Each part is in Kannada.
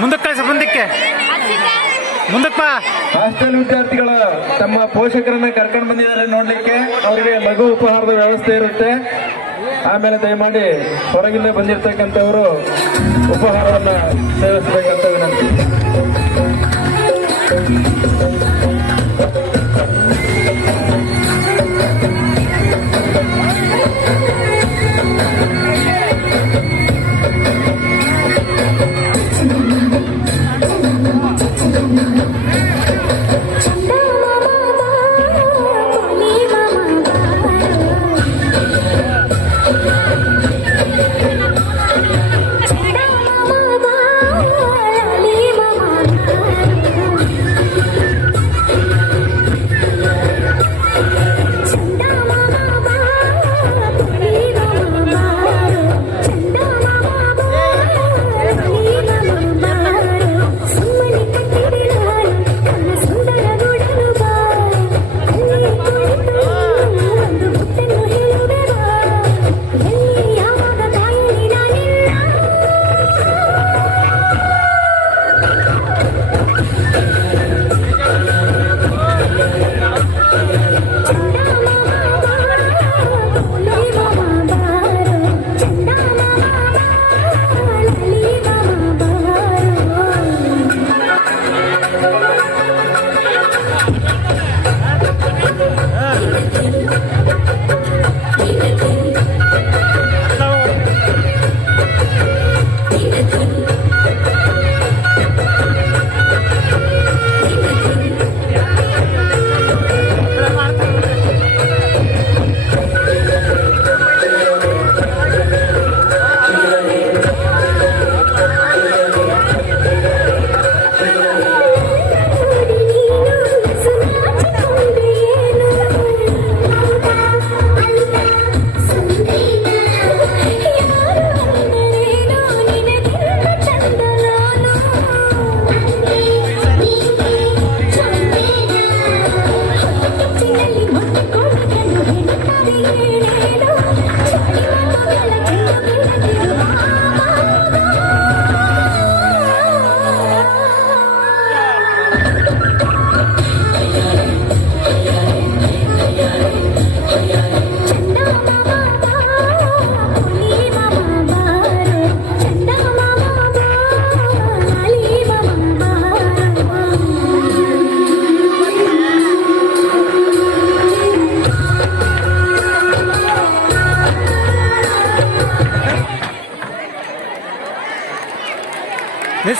ಮುಂದಕ್ಕೆ ಕಳಿಸ ಮುಂದಕ್ಕೆ ಮುಂದಕ್ಕೆ ಹಾಸ್ಟೆಲ್ ವಿದ್ಯಾರ್ಥಿಗಳ ತಮ್ಮ ಪೋಷಕರನ್ನ ಕರ್ಕೊಂಡು ಬಂದಿದ್ದಾರೆ ನೋಡ್ಲಿಕ್ಕೆ. ಅವರಿಗೆ ಲಘು ಉಪಹಾರದ ವ್ಯವಸ್ಥೆ ಇರುತ್ತೆ. ಆಮೇಲೆ ದಯಮಾಡಿ ಹೊರಗಿಂದ ಬಂದಿರತಕ್ಕಂಥವರು ಉಪಹಾರವನ್ನ ಸೇವಿಸಬೇಕಂತ ವಿನಂತಿ.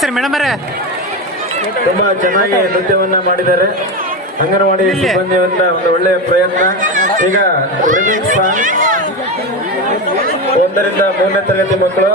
ಸರ್ ಮೇಡಮ್ ಅವರೇ ತುಂಬಾ ಚೆನ್ನಾಗಿ ನೃತ್ಯವನ್ನ ಮಾಡಿದ್ದಾರೆ. ಅಂಗನವಾಡಿ ಸಿಬ್ಬಂದಿಯಿಂದ ಒಂದು ಒಳ್ಳೆಯ ಪ್ರಯತ್ನ. ಈಗ ರಿಮಿಕ್ಸ್ ಸಾಂಗ್ 1ರಿಂದ 3ನೇ ತರಗತಿ ಮಕ್ಕಳು